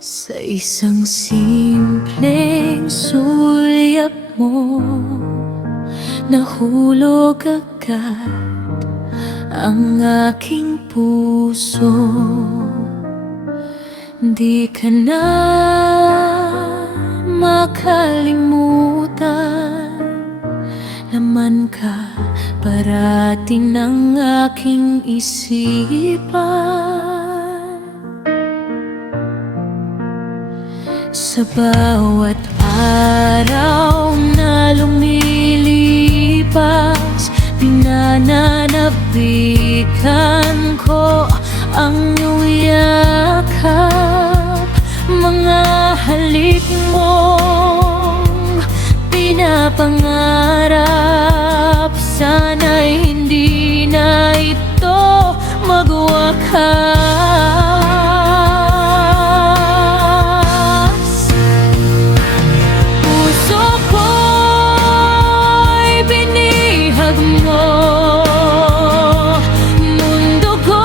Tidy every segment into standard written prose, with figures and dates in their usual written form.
Sa isang simpleng sulyap mo, nahulog agad ang aking puso. Di ka na makalimutan, laman ka parating ng aking isipan. Sa bawat araw na lumilipas, pinananabikan ko ang iyong yakap. Mga halik mong pinapangarap, sana'y hindi na ito magwakas. Puso ko'y binihag mo, mundo ko'y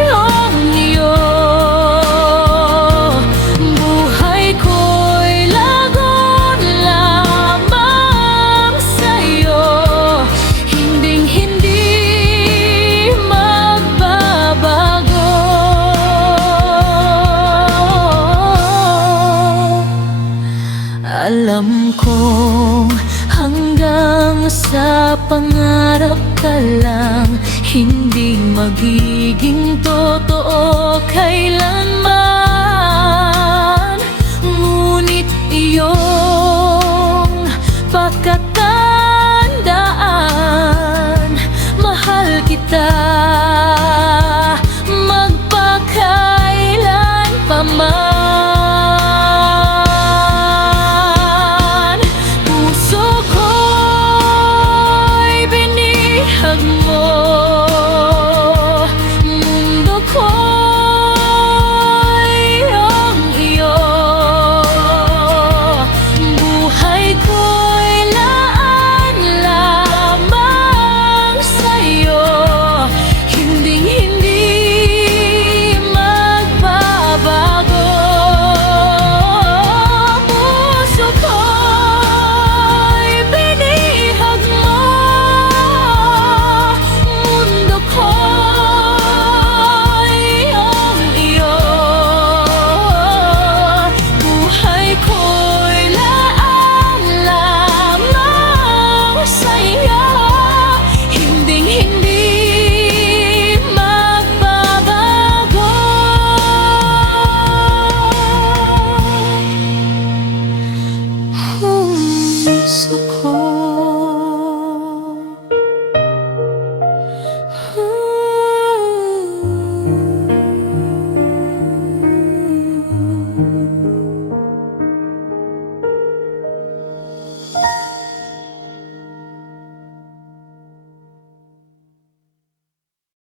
iyong iyo. Buhay ko'y lagon lamang sa'yo, hinding-hindi magbabago. Alam kong hanggang sa pangarap ka lang, hindi magiging totoo kailanman.